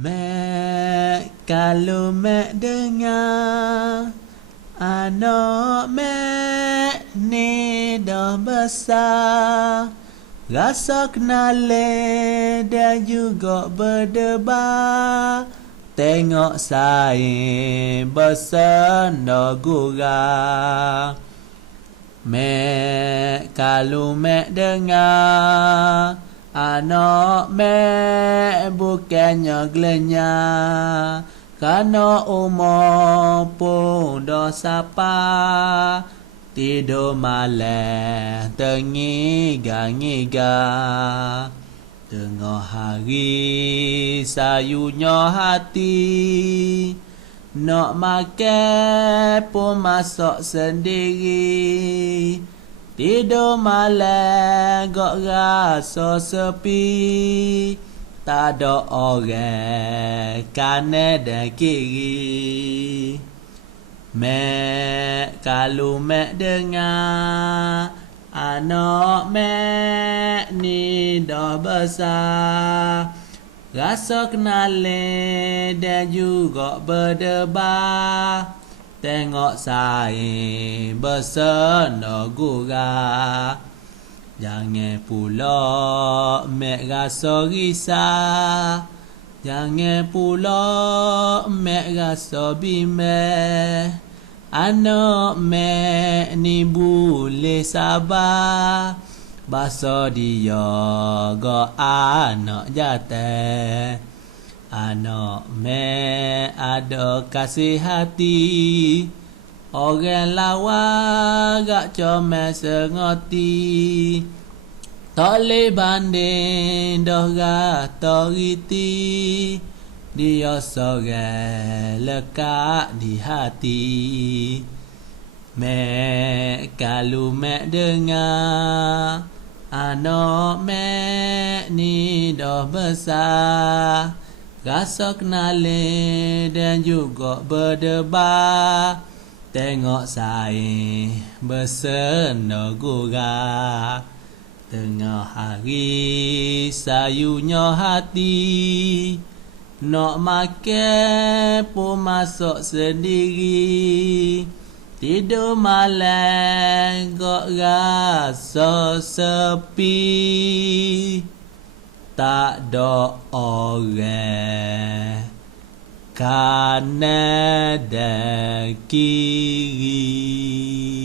Mek kalau mek dengar Anak mek ni dah besar. Rasa kenal dan juga berdebar. Tengok saya bersenda gurau. Mek kalau mek dengar Anak mek bukannya gelenya Karena umur pun dah sapa. Tidur malam tengiga-ngiga Tengah hari sayunya hati. Nak makan pun masak sendiri Tidur malam gak rasa sepi. Tak ada orang kanan dan kiri. Mek kalau mek dengar Anak mek ni dah besar. Rasa kenal dan juga berdebar Tengok saya bersenda gurau Jangan pula mek rasa risau Jangan pula mek rasa bimbang Anak mek ni boleh sabar Basa dia ga anak jatuh Anak me ada kasih hati. Orang lawa gak comel sengoti. Tak boleh banding dah rata riti. Dia seorang lekat di hati. Mek kalau mek dengar Anak mek ni dah besar Rasa kenal dan juga berdebar. Tengok saya bersenda gurau Tengah hari sayunya hati. Nak makan pun masuk sendiri. Tidur malam kok rasa sepi တဒောအောရံကာနဒကိရီ